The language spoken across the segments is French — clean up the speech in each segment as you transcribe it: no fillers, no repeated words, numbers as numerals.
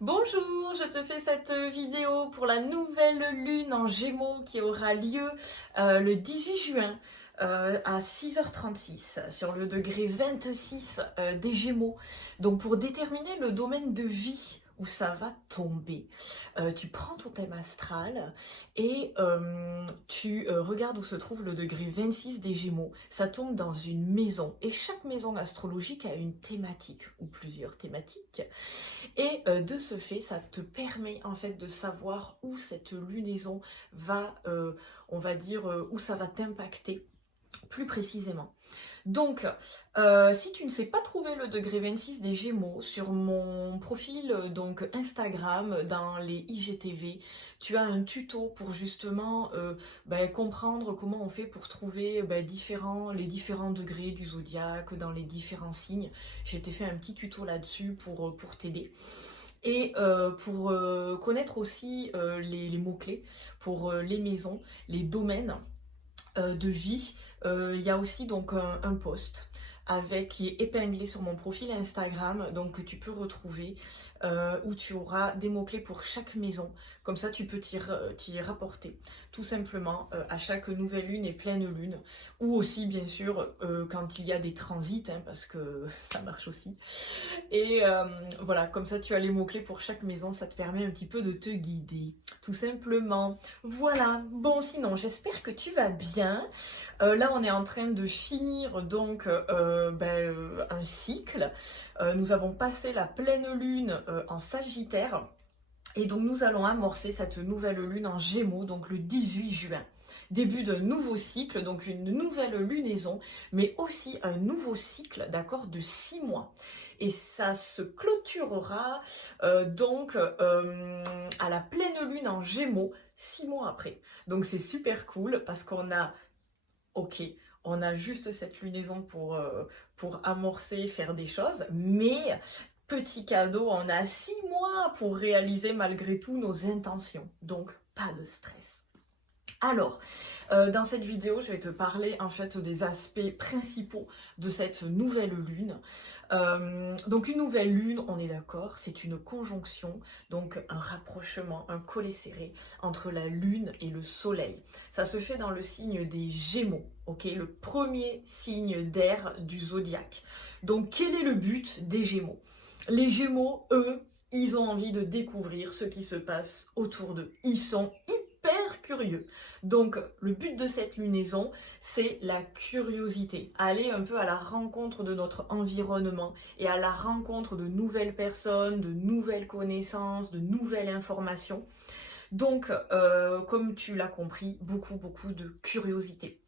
Bonjour, je te fais cette vidéo pour la nouvelle lune en Gémeaux qui aura lieu le 18 juin à 6h36 sur le degré 26 des Gémeaux. Donc pour déterminer le domaine de vie où ça va tomber, tu prends ton thème astral et tu regardes où se trouve le degré 26 des Gémeaux. Ça tombe dans une maison et chaque maison astrologique a une thématique ou plusieurs thématiques. Et de ce fait, ça te permet en fait de savoir où cette lunaison va, on va dire, où ça va t'impacter plus précisément. Donc, si tu ne sais pas trouver le degré 26 des Gémeaux, sur mon profil donc Instagram, dans les IGTV, tu as un tuto pour justement comprendre comment on fait pour trouver les différents degrés du zodiaque dans les différents signes. J'ai fait un petit tuto là-dessus pour t'aider. Et pour connaître aussi les mots-clés pour les maisons, les domaines de vie, il y a aussi donc un post qui est épinglé sur mon profil Instagram, donc que tu peux retrouver, où tu auras des mots-clés pour chaque maison. Comme ça, tu peux t'y rapporter, tout simplement, à chaque nouvelle lune et pleine lune, ou aussi, bien sûr, quand il y a des transits, hein, parce que ça marche aussi. Et voilà, comme ça, tu as les mots-clés pour chaque maison, ça te permet un petit peu de te guider, tout simplement. Voilà, bon, sinon, j'espère que tu vas bien. Là, on est en train de finir donc un cycle. Nous avons passé la pleine lune en Sagittaire. Et donc, nous allons amorcer cette nouvelle lune en Gémeaux, donc le 18 juin. Début d'un nouveau cycle, donc une nouvelle lunaison, mais aussi un nouveau cycle, d'accord, de 6 mois. Et ça se clôturera à la pleine lune en Gémeaux, 6 mois après. Donc c'est super cool parce on a juste cette lunaison pour amorcer, faire des choses, mais petit cadeau, on a 6 mois pour réaliser malgré tout nos intentions. Donc pas de stress. Alors, dans cette vidéo, je vais te parler en fait des aspects principaux de cette nouvelle lune. Donc une nouvelle lune, on est d'accord, c'est une conjonction, donc un rapprochement, un collet serré entre la lune et le soleil. Ça se fait dans le signe des Gémeaux, ok, le premier signe d'air du zodiaque. Donc quel est le but des Gémeaux? Les Gémeaux, eux, ils ont envie de découvrir ce qui se passe autour d'eux. Ils sont hyper curieux. Donc, le but de cette lunaison, c'est la curiosité. Aller un peu à la rencontre de notre environnement et à la rencontre de nouvelles personnes, de nouvelles connaissances, de nouvelles informations. Donc, comme tu l'as compris, beaucoup de curiosité.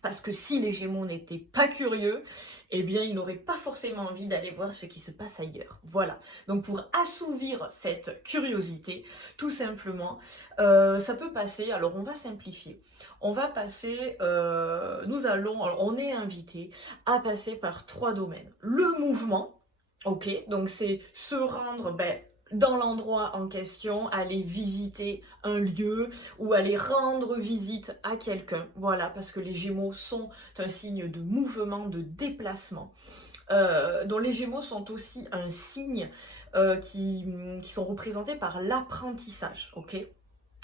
Parce que si les Gémeaux n'étaient pas curieux, eh bien, ils n'auraient pas forcément envie d'aller voir ce qui se passe ailleurs. Voilà. Donc, pour assouvir cette curiosité, tout simplement, ça peut passer. Alors, on va simplifier. On va passer. Alors, on est invité à passer par 3 domaines. Le mouvement. Ok. Donc, c'est se rendre. Dans l'endroit en question, aller visiter un lieu ou aller rendre visite à quelqu'un. Voilà, parce que les Gémeaux sont un signe de mouvement, de déplacement. Dont les Gémeaux sont aussi un signe qui sont représentés par l'apprentissage, ok?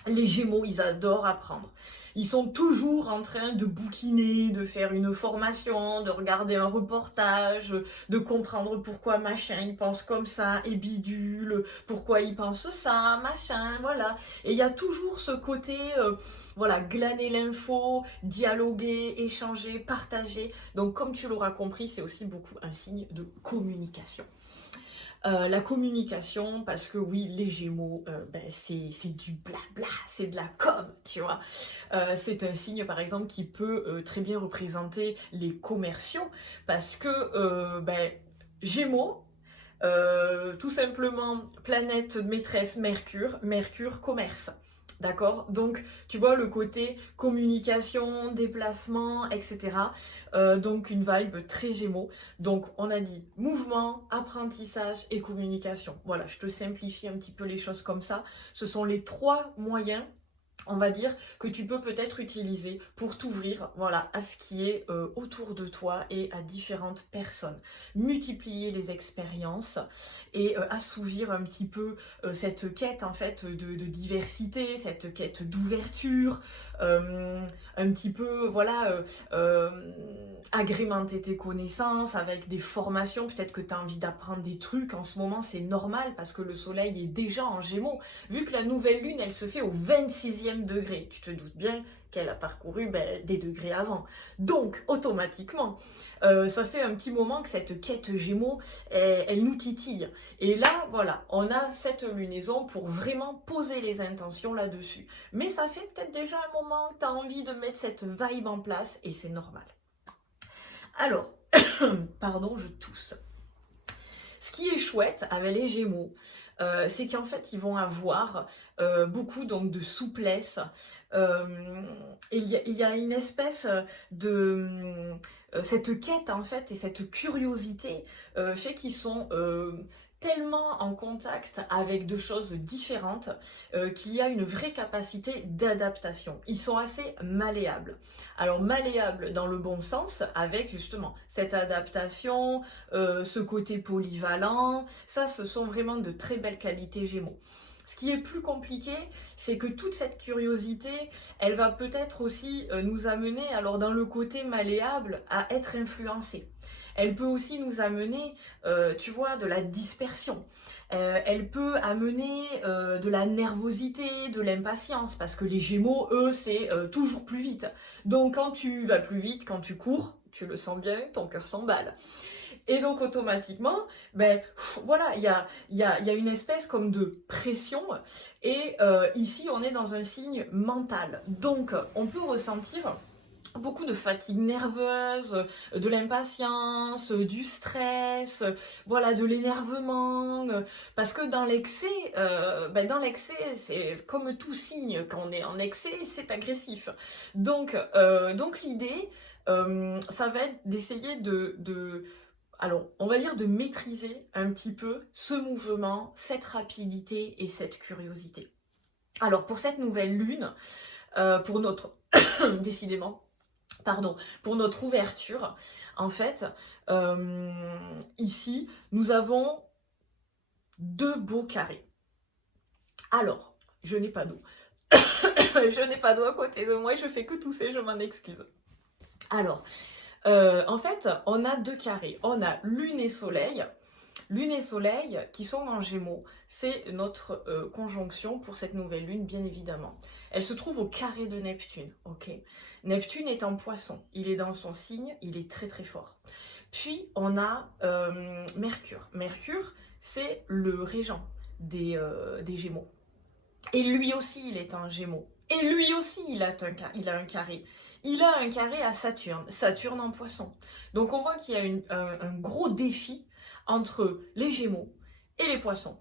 Les Gémeaux, ils adorent apprendre. Ils sont toujours en train de bouquiner, de faire une formation, de regarder un reportage, de comprendre pourquoi machin il pense comme ça et bidule, pourquoi il pense ça, machin, voilà. Et il y a toujours ce côté, voilà, glaner l'info, dialoguer, échanger, partager. Donc comme tu l'auras compris, c'est aussi beaucoup un signe de communication. La communication, parce que oui, les Gémeaux, c'est du blabla, c'est de la com, tu vois. C'est un signe, par exemple, qui peut très bien représenter les commerciaux, parce que Gémeaux, tout simplement, planète maîtresse Mercure, Mercure commerce. D'accord? Donc, tu vois le côté communication, déplacement, etc. Donc, une vibe très Gémeaux. Donc, on a dit mouvement, apprentissage et communication. Voilà, je te simplifie un petit peu les choses comme ça. Ce sont les 3 moyens on va dire, que tu peux peut-être utiliser pour t'ouvrir, voilà, à ce qui est autour de toi et à différentes personnes. Multiplier les expériences et assouvir un petit peu cette quête en fait de diversité, cette quête d'ouverture, un petit peu, voilà, agrémenter tes connaissances avec des formations. Peut-être que tu as envie d'apprendre des trucs en ce moment, c'est normal parce que le soleil est déjà en Gémeaux. Vu que la nouvelle lune, elle se fait au 26e degré, tu te doutes bien qu'elle a parcouru des degrés avant. Donc, automatiquement, ça fait un petit moment que cette quête Gémeaux, elle nous titille. Et là, voilà, on a cette lunaison pour vraiment poser les intentions là-dessus. Mais ça fait peut-être déjà un moment que tu as envie de mettre cette vibe en place et c'est normal. Alors, pardon, je tousse. Ce qui est chouette avec les Gémeaux, c'est qu'en fait, ils vont avoir beaucoup donc, de souplesse. Et il y a une espèce de... cette quête, en fait, et cette curiosité fait qu'ils sont tellement en contact avec deux choses différentes qu'il y a une vraie capacité d'adaptation. Ils sont assez malléables. Alors malléables dans le bon sens, avec justement cette adaptation, ce côté polyvalent, ça ce sont vraiment de très belles qualités Gémeaux. Ce qui est plus compliqué, c'est que toute cette curiosité, elle va peut-être aussi nous amener, alors dans le côté malléable, à être influencé. Elle peut aussi nous amener, tu vois, de la dispersion. Elle peut amener de la nervosité, de l'impatience, parce que les Gémeaux, eux, c'est toujours plus vite. Donc quand tu vas plus vite, quand tu cours, tu le sens bien, ton cœur s'emballe. Et donc automatiquement, voilà, il y a une espèce comme de pression. Et ici, on est dans un signe mental. Donc on peut ressentir beaucoup de fatigue nerveuse, de l'impatience, du stress, voilà, de l'énervement, parce que dans l'excès, c'est comme tout signe, quand on est en excès, c'est agressif. Donc l'idée, ça va être d'essayer alors, on va dire de maîtriser un petit peu ce mouvement, cette rapidité et cette curiosité. Alors, pour cette nouvelle lune, pour notre, décidément, pardon, pour notre ouverture, en fait, ici, nous avons deux beaux carrés. Alors, je n'ai pas d'eau. Je n'ai pas d'eau à côté de moi, je fais que tousser, je m'en excuse. Alors, en fait, on a deux carrés. On a Lune et Soleil. Lune et Soleil qui sont en Gémeaux. C'est notre conjonction pour cette nouvelle lune, bien évidemment. Elle se trouve au carré de Neptune. Ok. Neptune est en Poisson. Il est dans son signe. Il est très très fort. Puis on a Mercure. Mercure, c'est le régent des Gémeaux. Et lui aussi, il est en Gémeaux. Et lui aussi, il a un carré. Il a un carré à Saturne. Saturne en Poisson. Donc on voit qu'il y a un gros défi entre les Gémeaux et les Poissons.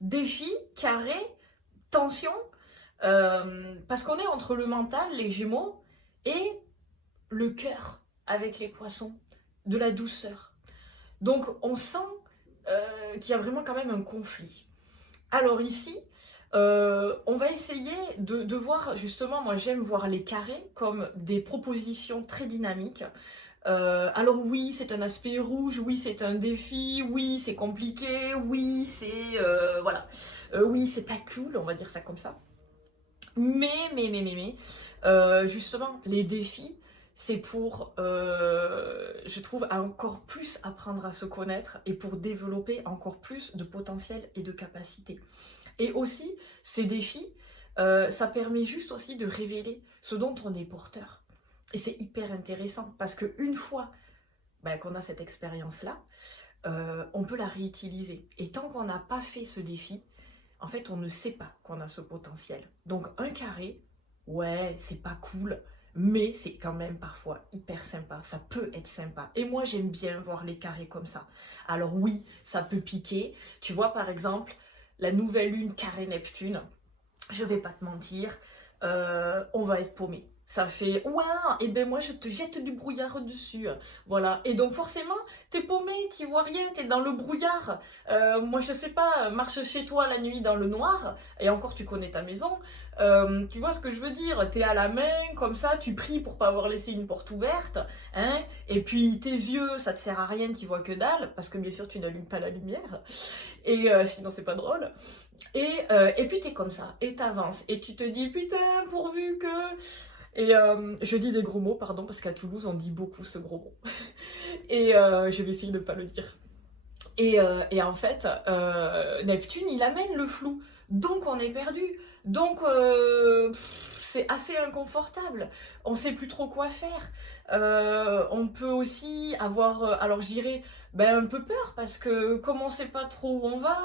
Défi, carré, tension, parce qu'on est entre le mental, les Gémeaux, et le cœur avec les Poissons, de la douceur. Donc on sent qu'il y a vraiment quand même un conflit. Alors ici, on va essayer de voir, justement, moi j'aime voir les carrés comme des propositions très dynamiques. Alors oui, c'est un aspect rouge, oui, c'est un défi, oui, c'est compliqué, oui, c'est... voilà. Oui, c'est pas cool, on va dire ça comme ça. Mais, justement, les défis, c'est pour, je trouve, encore plus apprendre à se connaître et pour développer encore plus de potentiel et de capacité. Et aussi, ces défis, ça permet juste aussi de révéler ce dont on est porteur. Et c'est hyper intéressant parce qu'une fois qu'on a cette expérience-là, on peut la réutiliser. Et tant qu'on n'a pas fait ce défi, en fait, on ne sait pas qu'on a ce potentiel. Donc un carré, ouais, c'est pas cool, mais c'est quand même parfois hyper sympa. Ça peut être sympa. Et moi, j'aime bien voir les carrés comme ça. Alors oui, ça peut piquer. Tu vois, par exemple, la nouvelle lune carré Neptune, je vais pas te mentir, on va être paumé. Ça fait ouah, et ben moi je te jette du brouillard dessus. Voilà. Et donc forcément, t'es paumé, t'y vois rien, t'es dans le brouillard. Moi je sais pas, marche chez toi la nuit dans le noir, et encore tu connais ta maison. Tu vois ce que je veux dire? T'es à la main, comme ça, tu pries pour pas avoir laissé une porte ouverte, hein, et puis tes yeux, ça te sert à rien, t'y vois que dalle, parce que bien sûr tu n'allumes pas la lumière, et sinon c'est pas drôle. Et puis t'es comme ça, et t'avances, et tu te dis putain, pourvu que. Et je dis des gros mots, pardon, parce qu'à Toulouse, on dit beaucoup ce gros mot. Et je vais essayer de ne pas le dire. Et en fait, Neptune, il amène le flou. Donc on est perdu. Donc c'est assez inconfortable. On sait plus trop quoi faire. On peut aussi avoir, alors je dirais, ben, un peu peur parce que comme on sait pas trop où on va,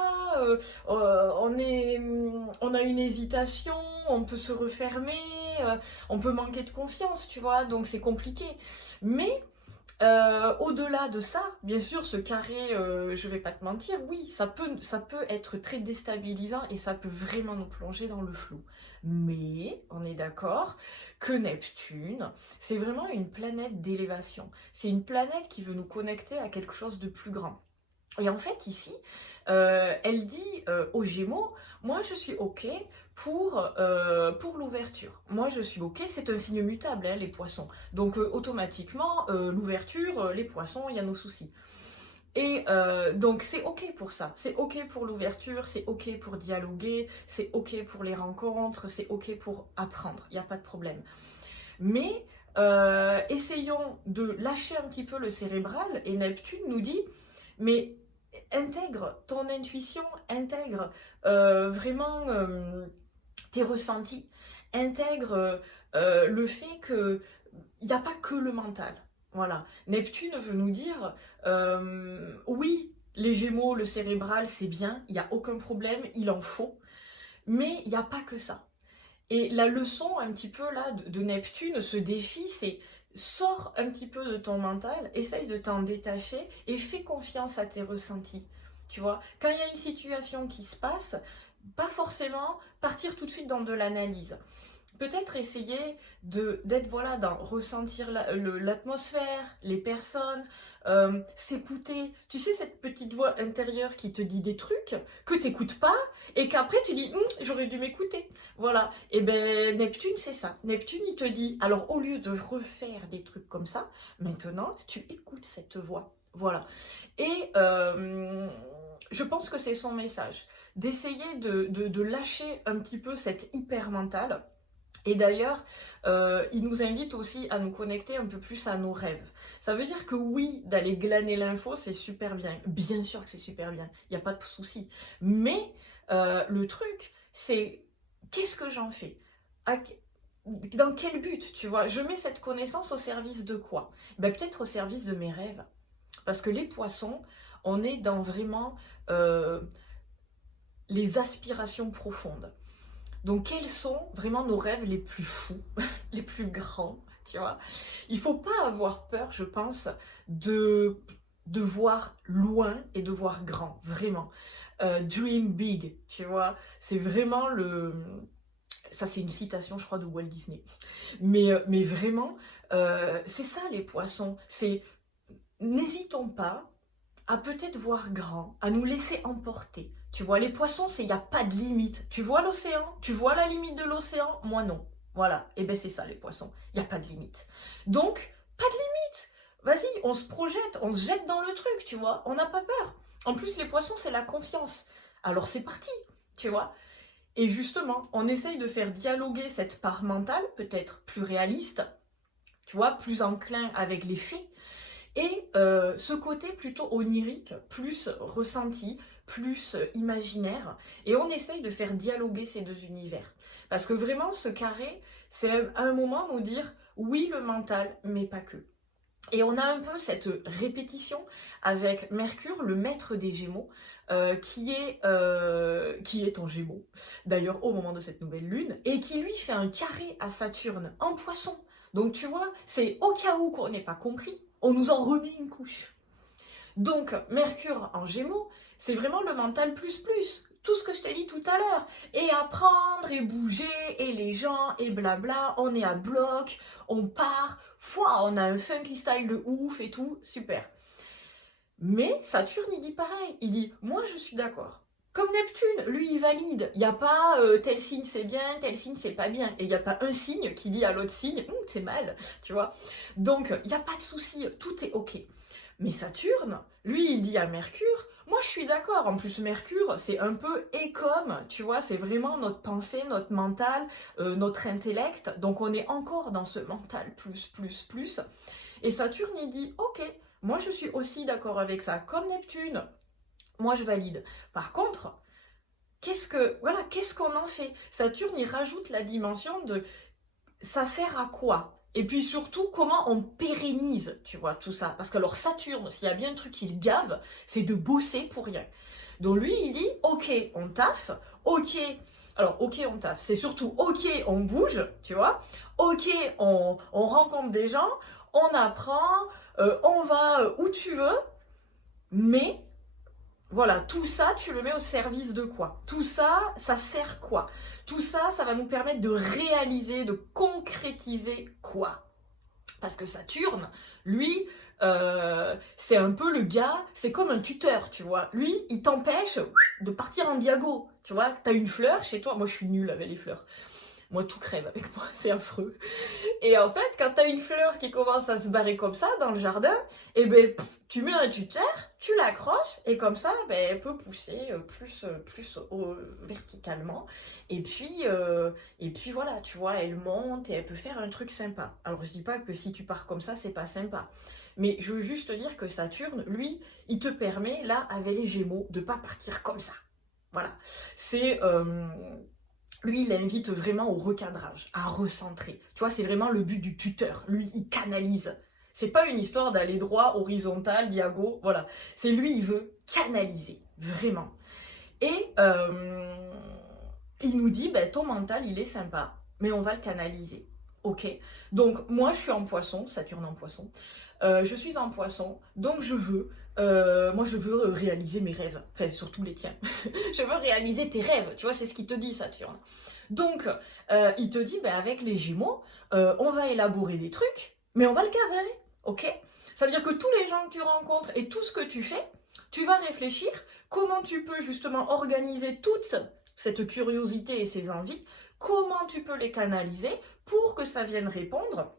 on a une hésitation, on peut se refermer, on peut manquer de confiance, tu vois. Donc c'est compliqué. Mais au-delà de ça, bien sûr, ce carré, je vais pas te mentir, oui, ça peut être très déstabilisant et ça peut vraiment nous plonger dans le flou. Mais on est d'accord que Neptune, c'est vraiment une planète d'élévation. C'est une planète qui veut nous connecter à quelque chose de plus grand. Et en fait, ici, elle dit aux Gémeaux, moi je suis OK pour l'ouverture. Moi je suis OK, c'est un signe mutable, hein, les poissons. Donc automatiquement, l'ouverture, les poissons, il y a nos soucis. Et donc c'est OK pour ça, c'est OK pour l'ouverture, c'est OK pour dialoguer, c'est OK pour les rencontres, c'est OK pour apprendre, il n'y a pas de problème. Mais essayons de lâcher un petit peu le cérébral et Neptune nous dit, mais intègre ton intuition, intègre vraiment tes ressentis, intègre le fait qu'il n'y a pas que le mental. Voilà. Neptune veut nous dire, oui, les Gémeaux, le cérébral, c'est bien, il n'y a aucun problème, il en faut, mais il n'y a pas que ça. Et la leçon un petit peu là de Neptune, ce défi, c'est sors un petit peu de ton mental, essaye de t'en détacher et fais confiance à tes ressentis. Tu vois, quand il y a une situation qui se passe, pas forcément partir tout de suite dans de l'analyse. Peut-être essayer d'être voilà, dans ressentir l'atmosphère, les personnes, s'écouter. Tu sais, cette petite voix intérieure qui te dit des trucs que tu n'écoutes pas et qu'après tu dis j'aurais dû m'écouter. Voilà. Et ben Neptune, c'est ça. Neptune, il te dit alors au lieu de refaire des trucs comme ça, maintenant tu écoutes cette voix. Voilà. Et je pense que c'est son message. D'essayer de lâcher un petit peu cette hyper mentale. Et d'ailleurs, il nous invite aussi à nous connecter un peu plus à nos rêves. Ça veut dire que oui, d'aller glaner l'info, c'est super bien. Bien sûr que c'est super bien, il n'y a pas de souci. Mais le truc, c'est qu'est-ce que j'en fais? Dans quel but, tu vois? Je mets cette connaissance au service de quoi? Ben, peut-être au service de mes rêves. Parce que les poissons, on est dans vraiment les aspirations profondes. Donc quels sont vraiment nos rêves les plus fous, les plus grands, tu vois? Il faut pas avoir peur, je pense, de, de voir loin et de voir grand, vraiment. Dream big, tu vois? C'est vraiment le... Ça, c'est une citation, je crois, de Walt Disney. Mais vraiment, c'est ça les poissons. C'est n'hésitons pas à peut-être voir grand, à nous laisser emporter. Tu vois, les poissons, c'est il n'y a pas de limite. Tu vois l'océan? Tu vois la limite de l'océan? Moi non. Voilà, et ben c'est ça les poissons. Il n'y a pas de limite. Donc, pas de limite. Vas-y, on se projette, on se jette dans le truc, tu vois. On n'a pas peur. En plus, les poissons, c'est la confiance. Alors c'est parti, tu vois. Et justement, on essaye de faire dialoguer cette part mentale, peut-être plus réaliste, tu vois, plus enclin avec les faits, et ce côté plutôt onirique, plus ressenti, plus imaginaire. Et on essaye de faire dialoguer ces deux univers. Parce que vraiment, ce carré, c'est à un moment nous dire, oui, le mental, mais pas que. Et on a un peu cette répétition avec Mercure, le maître des Gémeaux, qui est en Gémeaux, d'ailleurs au moment de cette nouvelle lune, et qui lui fait un carré à Saturne en Poisson. Donc tu vois, c'est au cas où qu'on n'ait pas compris, on nous en remet une couche. Donc Mercure en Gémeaux, c'est vraiment le mental plus plus. tout ce que je t'ai dit tout à l'heure. Et apprendre, et bouger, et les gens, et blabla, on est à bloc, on part, on a un funky style de ouf et tout, super. Mais Saturne, il dit pareil, il dit, moi je suis d'accord. Comme Neptune, lui il valide. Il n'y a pas tel signe c'est bien, tel signe c'est pas bien. Et il n'y a pas un signe qui dit à l'autre signe, c'est mal, tu vois. Donc il n'y a pas de souci, tout est ok. Mais Saturne, lui il dit à Mercure, moi je suis d'accord. En plus Mercure c'est un peu écom, tu vois, c'est vraiment notre pensée, notre mental, notre intellect. Donc on est encore dans ce mental plus. Et Saturne il dit, ok, moi je suis aussi d'accord avec ça. Comme Neptune, moi je valide. Par contre, qu'est-ce qu'on en fait? Saturne, il rajoute la dimension de ça sert à quoi? Et puis surtout, comment on pérennise, tu vois, tout ça. Parce que alors Saturne, s'il y a bien un truc qu'il gave, c'est de bosser pour rien. Donc lui, il dit, ok, on taffe, ok, alors ok, on taffe, c'est surtout ok, on bouge, tu vois, ok, on rencontre des gens, on apprend, on va où tu veux, mais voilà, tout ça, tu le mets au service de quoi? Tout ça, ça sert quoi? Tout ça, ça va nous permettre de réaliser, de concrétiser quoi? Parce que Saturne, lui, c'est un peu le gars, c'est comme un tuteur, tu vois. Lui, il t'empêche de partir en diago. Tu vois, t'as une fleur chez toi. Moi, je suis nulle avec les fleurs. Moi, tout crève avec moi, c'est affreux. Et en fait, quand t'as une fleur qui commence à se barrer comme ça dans le jardin, et ben tu mets un tuteur, tu l'accroches et comme ça, ben, elle peut pousser plus verticalement. Et puis voilà, tu vois, elle monte et elle peut faire un truc sympa. Alors je dis pas que si tu pars comme ça, c'est pas sympa. Mais je veux juste te dire que Saturne, lui, il te permet, là, avec les Gémeaux, de pas partir comme ça. Voilà. C'est... lui, il invite vraiment au recadrage, à recentrer. Tu vois, c'est vraiment le but du tuteur. Lui, il canalise. C'est pas une histoire d'aller droit, horizontal, diago, voilà. C'est lui, il veut canaliser, vraiment. Et il nous dit, ben, ton mental, il est sympa, mais on va le canaliser. Ok. Donc, moi, je suis en poisson, Saturne en poisson. Je suis en poisson, donc moi je veux réaliser mes rêves, enfin surtout les tiens. Je veux réaliser tes rêves, tu vois, c'est ce qu'il te dit Saturne. Donc, il te dit, ben, avec les Gémeaux, on va élaborer des trucs, mais on va le cadrer, ok? Ça veut dire que tous les gens que tu rencontres et tout ce que tu fais, tu vas réfléchir comment tu peux justement organiser toute cette curiosité et ces envies, comment tu peux les canaliser pour que ça vienne répondre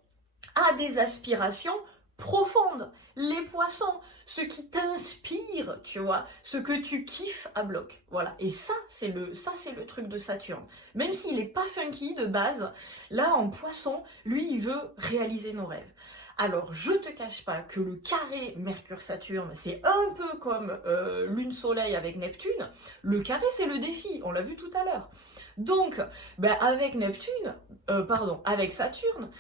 à des aspirations profondes. Les poissons, ce qui t'inspire, tu vois, ce que tu kiffes à bloc. Voilà. Et ça, c'est le truc de Saturne. Même s'il n'est pas funky de base, là, en poisson, lui, il veut réaliser nos rêves. Alors, je te cache pas que le carré Mercure-Saturne, c'est un peu comme Lune-Soleil avec Neptune. Le carré, c'est le défi, on l'a vu tout à l'heure. Donc, ben, avec Saturne,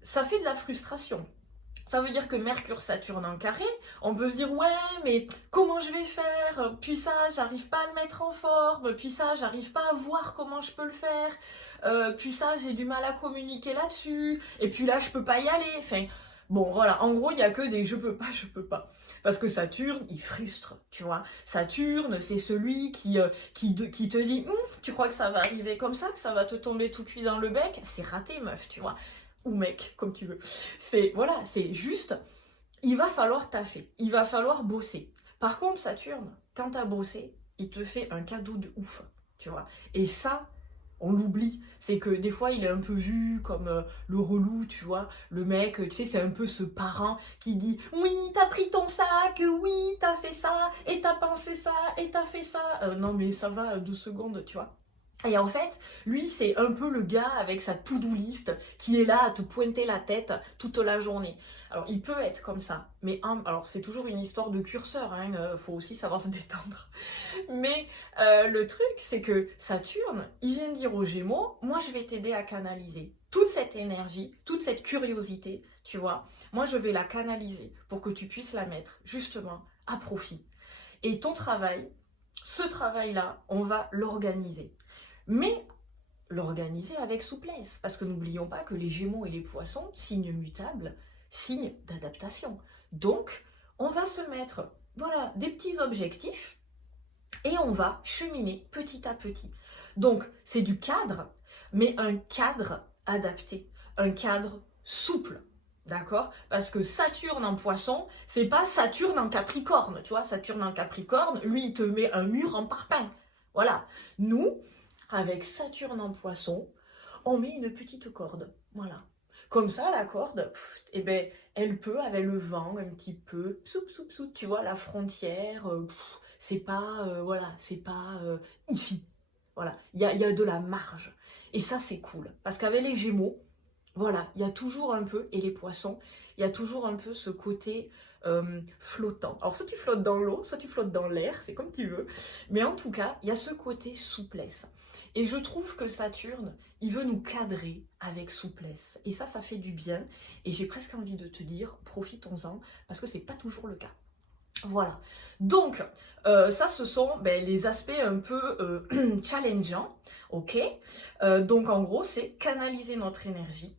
ça fait de la frustration. Ça veut dire que Mercure, Saturne en carré, on peut se dire ouais, mais comment je vais faire? Puis ça, j'arrive pas à le mettre en forme. Puis ça, j'arrive pas à voir comment je peux le faire. Puis ça, j'ai du mal à communiquer là-dessus. Et puis là, je peux pas y aller. Enfin, bon, voilà. En gros, il y a que des je peux pas. Parce que Saturne, il frustre, tu vois. Saturne, c'est celui qui te dit tu crois que ça va arriver comme ça, que ça va te tomber tout cuit dans le bec? C'est raté, meuf, tu vois. Ou mec, comme tu veux. C'est juste, il va falloir taffer, il va falloir bosser. Par contre, Saturne, quand t'as bossé, il te fait un cadeau de ouf, tu vois. Et ça, on l'oublie. C'est que des fois, il est un peu vu comme le relou, tu vois. Le mec, tu sais, c'est un peu ce parent qui dit « Oui, t'as pris ton sac, oui, t'as fait ça, et t'as pensé ça, et t'as fait ça. Non, mais ça va, 2 secondes, tu vois. » Et en fait, lui, c'est un peu le gars avec sa to-do list qui est là à te pointer la tête toute la journée. Alors, il peut être comme ça, mais alors c'est toujours une histoire de curseur, hein, faut aussi savoir se détendre. Mais le truc, c'est que Saturne, il vient dire aux Gémeaux, moi, je vais t'aider à canaliser toute cette énergie, toute cette curiosité, tu vois. Moi, je vais la canaliser pour que tu puisses la mettre, justement, à profit. Et ton travail, ce travail-là, on va l'organiser. Mais l'organiser avec souplesse, parce que n'oublions pas que les Gémeaux et les Poissons, signes mutables, signes d'adaptation. Donc, on va se mettre, voilà, des petits objectifs, Et on va cheminer petit à petit. Donc, c'est du cadre, mais un cadre adapté, un cadre souple. D'accord? Parce que Saturne en poisson, c'est pas Saturne en Capricorne, tu vois. Saturne en Capricorne, lui, il te met un mur en parpaing. Voilà. Nous, avec Saturne en poisson, on met une petite corde. Voilà. Comme ça, la corde, eh ben, elle peut, avec le vent, un petit peu, soup, soup, soup, tu vois, la frontière, c'est pas, voilà, c'est pas ici. Voilà, il y a de la marge. Et ça, c'est cool. Parce qu'avec les Gémeaux, voilà, il y a toujours un peu, et les poissons, il y a toujours un peu ce côté flottant. Alors, soit tu flottes dans l'eau, soit tu flottes dans l'air, c'est comme tu veux. Mais en tout cas, il y a ce côté souplesse. Et je trouve que Saturne, il veut nous cadrer avec souplesse. Et ça fait du bien. Et j'ai presque envie de te dire, profitons-en, parce que c'est pas toujours le cas. Voilà. Donc, ça, ce sont les aspects un peu challengeants. Ok. Donc, en gros, c'est canaliser notre énergie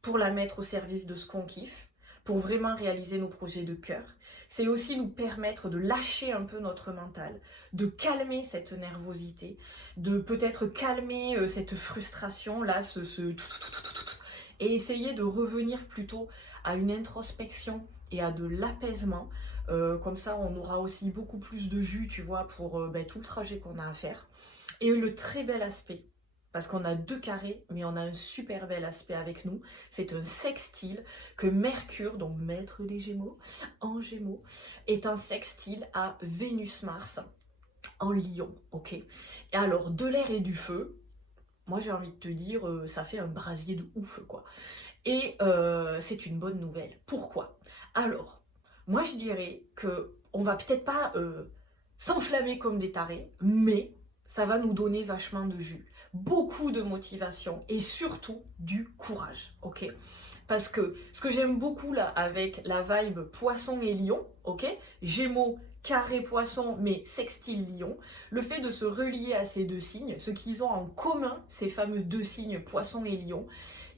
pour la mettre au service de ce qu'on kiffe, pour vraiment réaliser nos projets de cœur. C'est aussi nous permettre de lâcher un peu notre mental, de calmer cette nervosité, de peut-être calmer cette frustration, là, et essayer de revenir plutôt à une introspection et à de l'apaisement. Comme ça, on aura aussi beaucoup plus de jus, tu vois, pour tout le trajet qu'on a à faire. Et le très bel aspect, parce qu'on a 2 carrés, mais on a un super bel aspect avec nous. C'est un sextile que Mercure, donc maître des Gémeaux, en Gémeaux, est un sextile à Vénus-Mars en Lion, ok. Et alors, de l'air et du feu, moi j'ai envie de te dire, ça fait un brasier de ouf, quoi. Et c'est une bonne nouvelle. Pourquoi? Alors, moi je dirais que on va peut-être pas s'enflammer comme des tarés, mais ça va nous donner vachement de jus, beaucoup de motivation et surtout du courage, ok? Parce que ce que j'aime beaucoup là avec la vibe poisson et lion, ok? Gémeaux, carré poisson, mais sextile lion, le fait de se relier à ces 2 signes, ce qu'ils ont en commun, ces fameux 2 signes poisson et lion,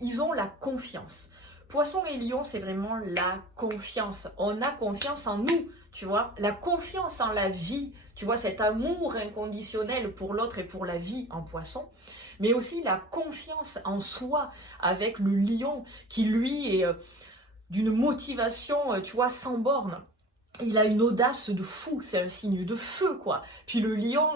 ils ont la confiance. Poisson et lion, c'est vraiment la confiance. On a confiance en nous, tu vois, la confiance en la vie, tu vois, cet amour inconditionnel pour l'autre et pour la vie en poisson, mais aussi la confiance en soi avec le lion qui, lui, est d'une motivation, tu vois, sans borne. Il a une audace de fou, c'est un signe de feu, quoi. Puis le lion,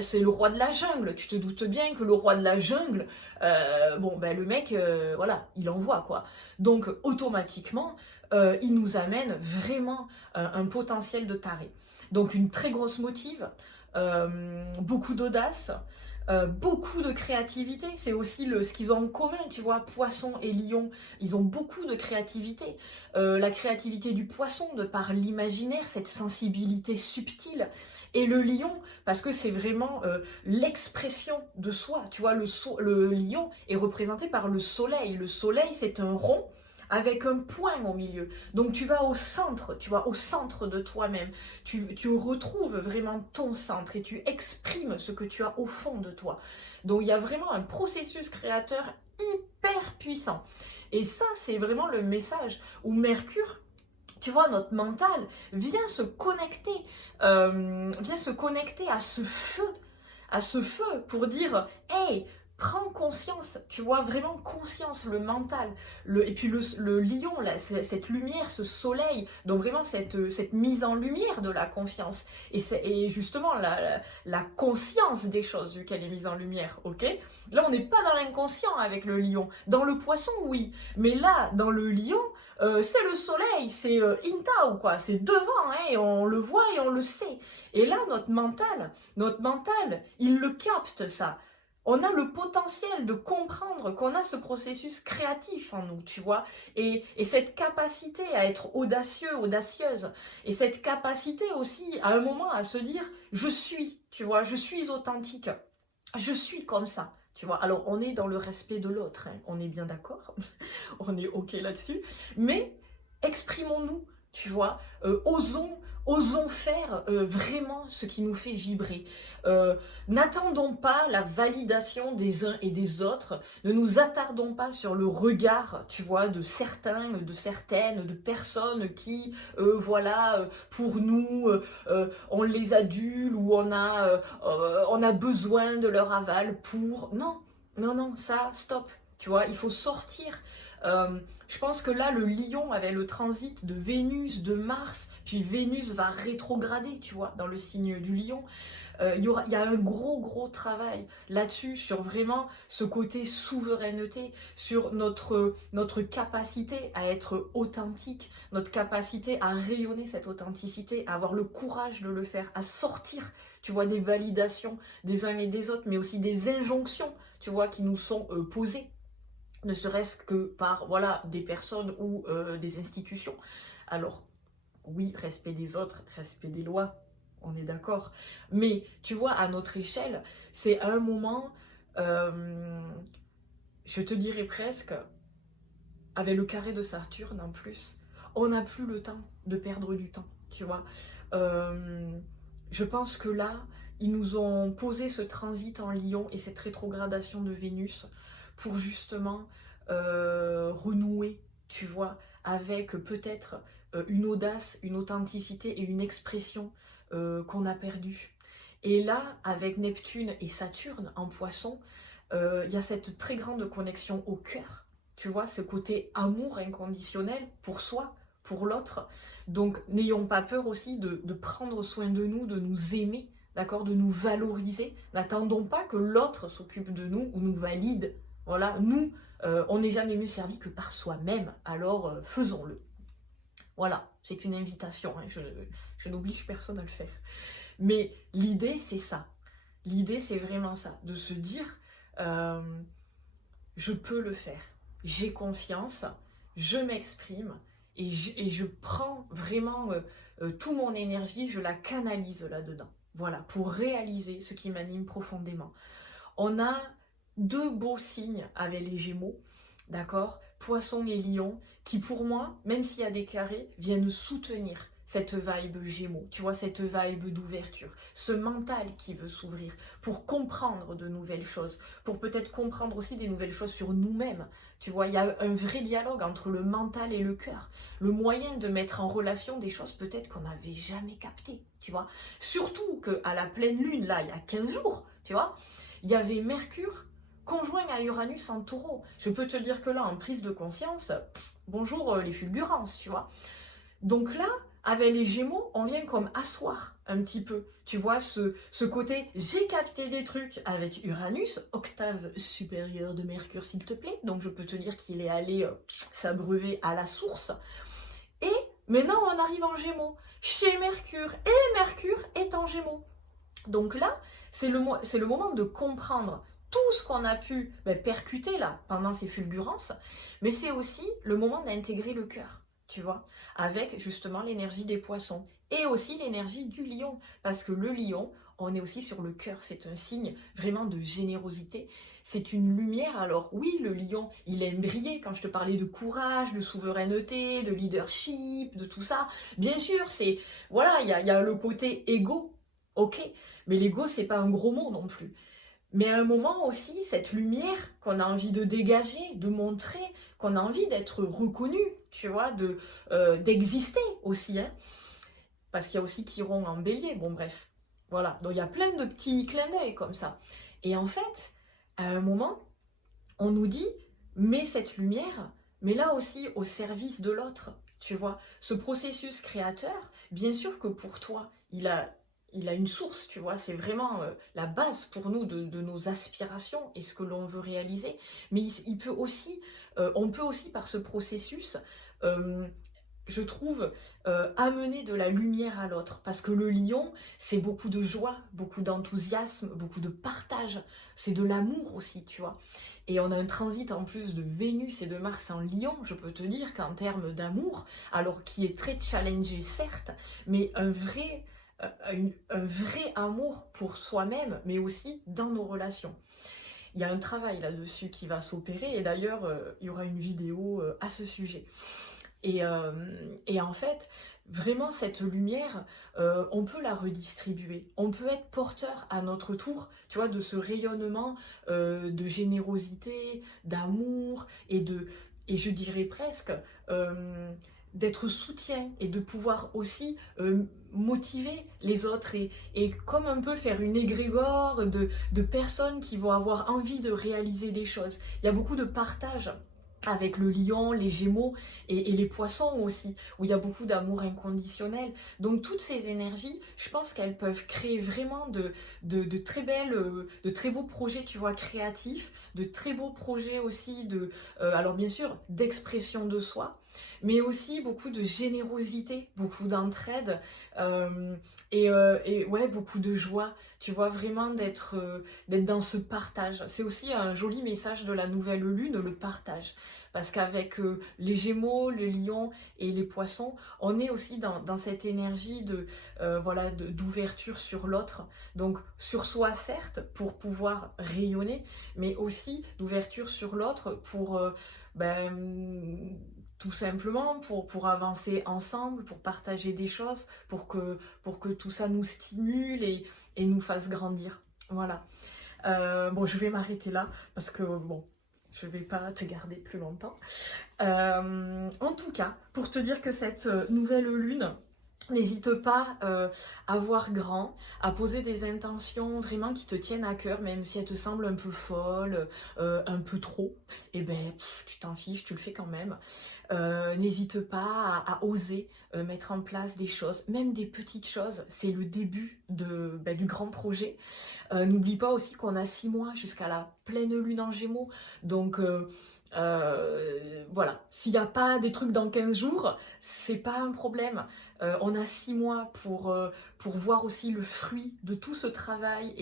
c'est le roi de la jungle. Tu te doutes bien que le roi de la jungle, le mec, voilà, il envoie, quoi. Donc, automatiquement, il nous amène vraiment un potentiel de taré. Donc, une très grosse motive, beaucoup d'audace, beaucoup de créativité. C'est aussi ce qu'ils ont en commun, tu vois, poisson et lion. Ils ont beaucoup de créativité. La créativité du poisson, de par l'imaginaire, cette sensibilité subtile. Et le lion, parce que c'est vraiment l'expression de soi. Tu vois, le lion est représenté par le soleil. Le soleil, c'est un rond avec un point au milieu. Donc tu vas au centre, tu vois, au centre de toi-même. Tu retrouves vraiment ton centre et tu exprimes ce que tu as au fond de toi. Donc il y a vraiment un processus créateur hyper puissant. Et ça, c'est vraiment le message où Mercure, tu vois, notre mental vient se connecter à ce feu pour dire, hey, prends conscience, tu vois, vraiment conscience, le mental, et puis le lion, là, cette lumière, ce soleil, donc vraiment cette mise en lumière de la confiance, et justement la conscience des choses, vu qu'elle est mise en lumière, ok? Là, on n'est pas dans l'inconscient avec le lion, dans le poisson, oui, mais là, dans le lion, c'est le soleil, c'est Inta ou quoi, c'est devant, hein, et on le voit et on le sait. Et là, notre mental, il le capte, ça. On a le potentiel de comprendre qu'on a ce processus créatif en nous, tu vois, et cette capacité à être audacieux, audacieuse, et cette capacité aussi à un moment à se dire, je suis, tu vois, je suis authentique, je suis comme ça. Tu vois, alors on est dans le respect de l'autre, hein, on est bien d'accord, on est ok là-dessus, mais exprimons-nous, tu vois, osons faire vraiment ce qui nous fait vibrer. N'attendons pas la validation des uns et des autres. Ne nous attardons pas sur le regard, tu vois, de certains, de certaines, de personnes qui, voilà, pour nous, on les adule ou on a besoin de leur aval pour... Non, non, non, ça, stop. Tu vois, il faut sortir. Je pense que là, le lion, avec le transit de Vénus, de Mars, puis Vénus va rétrograder, tu vois, dans le signe du lion. Il y a un gros travail là-dessus, sur vraiment ce côté souveraineté, sur notre capacité à être authentique, notre capacité à rayonner cette authenticité, à avoir le courage de le faire, à sortir, tu vois, des validations des uns et des autres, mais aussi des injonctions, tu vois, qui nous sont posées, ne serait-ce que par, voilà, des personnes ou des institutions. Alors, oui, respect des autres, respect des lois, on est d'accord. Mais tu vois, à notre échelle, c'est à un moment, euh, je te dirais presque, avec le carré de Saturne en plus, on n'a plus le temps de perdre du temps, tu vois. Euh, je pense que là, ils nous ont posé ce transit en Lion et cette rétrogradation de Vénus pour justement renouer, tu vois, avec peut-être une audace, une authenticité et une expression qu'on a perdue. Et là, avec Neptune et Saturne en Poisson, il y a cette très grande connexion au cœur, tu vois, ce côté amour inconditionnel pour soi, pour l'autre. Donc, n'ayons pas peur aussi de prendre soin de nous, de nous aimer, d'accord, de nous valoriser. N'attendons pas que l'autre s'occupe de nous ou nous valide. Voilà, nous, on n'est jamais mieux servi que par soi-même, alors faisons-le. Voilà, c'est une invitation, hein, je n'oblige personne à le faire. Mais l'idée, c'est ça. L'idée, c'est vraiment ça, de se dire, euh, je peux le faire, j'ai confiance, je m'exprime et je prends vraiment toute mon énergie, je la canalise là-dedans. Voilà, pour réaliser ce qui m'anime profondément. On a deux beaux signes avec les Gémeaux, d'accord, Poisson et Lion, qui pour moi, même s'il y a des carrés, viennent soutenir cette vibe Gémeaux, tu vois, cette vibe d'ouverture, ce mental qui veut s'ouvrir pour comprendre de nouvelles choses, pour peut-être comprendre aussi des nouvelles choses sur nous-mêmes. Tu vois, il y a un vrai dialogue entre le mental et le cœur, le moyen de mettre en relation des choses peut-être qu'on n'avait jamais captées, tu vois. Surtout qu'à la pleine lune, là, il y a 15 jours, tu vois, il y avait Mercure conjoint à Uranus en taureau. Je peux te dire que là, en prise de conscience, bonjour les fulgurances, tu vois. Donc là, avec les Gémeaux, on vient comme asseoir un petit peu. Tu vois, ce côté, j'ai capté des trucs avec Uranus, octave supérieure de Mercure, s'il te plaît. Donc je peux te dire qu'il est allé s'abreuver à la source. Et maintenant, on arrive en Gémeaux, chez Mercure. Et Mercure est en Gémeaux. Donc là, c'est le moment de comprendre tout ce qu'on a pu percuter là pendant ces fulgurances, mais c'est aussi le moment d'intégrer le cœur, tu vois, avec justement l'énergie des poissons et aussi l'énergie du lion, parce que le lion, on est aussi sur le cœur, c'est un signe vraiment de générosité, c'est une lumière. Alors oui, le lion, il aime briller. Quand je te parlais de courage, de souveraineté, de leadership, de tout ça, bien sûr, c'est, voilà, il y a le côté égo, ok, mais l'ego, c'est pas un gros mot non plus. Mais à un moment aussi, cette lumière qu'on a envie de dégager, de montrer, qu'on a envie d'être reconnu, tu vois, d'exister aussi, hein. Parce qu'il y a aussi Chiron en bélier, bon bref. Voilà, donc il y a plein de petits clins d'œil comme ça. Et en fait, à un moment, on nous dit, mets cette lumière, mais là aussi au service de l'autre, tu vois. Ce processus créateur, bien sûr que pour toi, il a une source, tu vois, c'est vraiment la base pour nous de nos aspirations et ce que l'on veut réaliser. Mais il peut aussi, on peut aussi par ce processus, euh, je trouve, amener de la lumière à l'autre. Parce que le lion, c'est beaucoup de joie, beaucoup d'enthousiasme, beaucoup de partage. C'est de l'amour aussi, tu vois. Et on a un transit en plus de Vénus et de Mars en lion, je peux te dire qu'en termes d'amour, alors qui est très challengé certes, mais un vrai amour pour soi-même, mais aussi dans nos relations. Il y a un travail là-dessus qui va s'opérer, et d'ailleurs, il y aura une vidéo à ce sujet. Et en fait, vraiment cette lumière, on peut la redistribuer. On peut être porteur à notre tour, tu vois, de ce rayonnement de générosité, d'amour et je dirais presque, euh, d'être soutien et de pouvoir aussi motiver les autres et comme un peu faire une égrégore de personnes qui vont avoir envie de réaliser des choses. Il y a beaucoup de partage avec le lion, les gémeaux et les poissons aussi, où il y a beaucoup d'amour inconditionnel. Donc toutes ces énergies, je pense qu'elles peuvent créer vraiment de très belles, de très beaux projets, tu vois, créatifs, de très beaux projets aussi alors bien sûr, d'expression de soi, mais aussi beaucoup de générosité, beaucoup d'entraide, et ouais, beaucoup de joie, tu vois, vraiment d'être dans ce partage. C'est aussi un joli message de la nouvelle lune, le partage. Parce qu'avec les Gémeaux, le Lion et les Poissons, on est aussi dans cette énergie voilà, d'ouverture sur l'autre. Donc sur soi certes, pour pouvoir rayonner, mais aussi d'ouverture sur l'autre pour tout simplement pour avancer ensemble, pour partager des choses, pour que tout ça nous stimule et nous fasse grandir. Voilà. Bon, je vais m'arrêter là parce que bon, je vais pas te garder plus longtemps. En tout cas, pour te dire que cette nouvelle lune, n'hésite pas à voir grand, à poser des intentions vraiment qui te tiennent à cœur, même si elles te semblent un peu folles, un peu trop. Et ben, tu t'en fiches, tu le fais quand même. N'hésite pas à oser mettre en place des choses, même des petites choses. C'est le début du grand projet. N'oublie pas aussi qu'on a 6 mois jusqu'à la pleine lune en Gémeaux. Donc voilà, s'il n'y a pas des trucs dans 15 jours, c'est pas un problème. On a 6 mois pour voir aussi le fruit de tout ce travail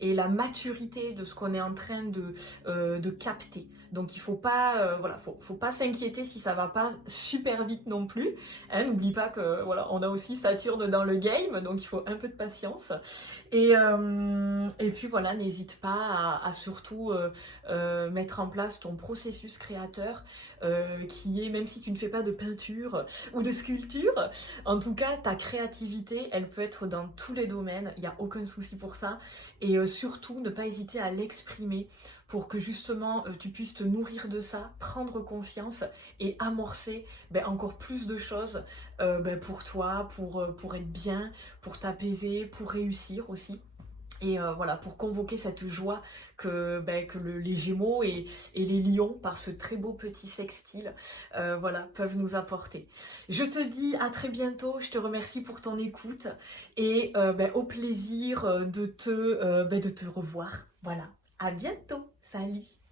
et la maturité de ce qu'on est en train de capter. Donc il faut pas, voilà, faut pas s'inquiéter si ça va pas super vite non plus. Hein, n'oublie pas que voilà, on a aussi Saturne dans le game, donc il faut un peu de patience. Et puis voilà, n'hésite pas à surtout mettre en place ton processus créateur qui est, même si tu ne fais pas de peinture ou de sculpture, en tout cas ta créativité, elle peut être dans tous les domaines, il n'y a aucun souci pour ça. Et surtout, ne pas hésiter à l'exprimer pour que justement tu puisses te nourrir de ça, prendre confiance et amorcer encore plus de choses pour toi, pour être bien, pour t'apaiser, pour réussir aussi. Et voilà, pour convoquer cette joie que les Gémeaux et les Lions, par ce très beau petit sextile, voilà, peuvent nous apporter. Je te dis à très bientôt, je te remercie pour ton écoute et au plaisir de te revoir. Voilà, à bientôt, salut!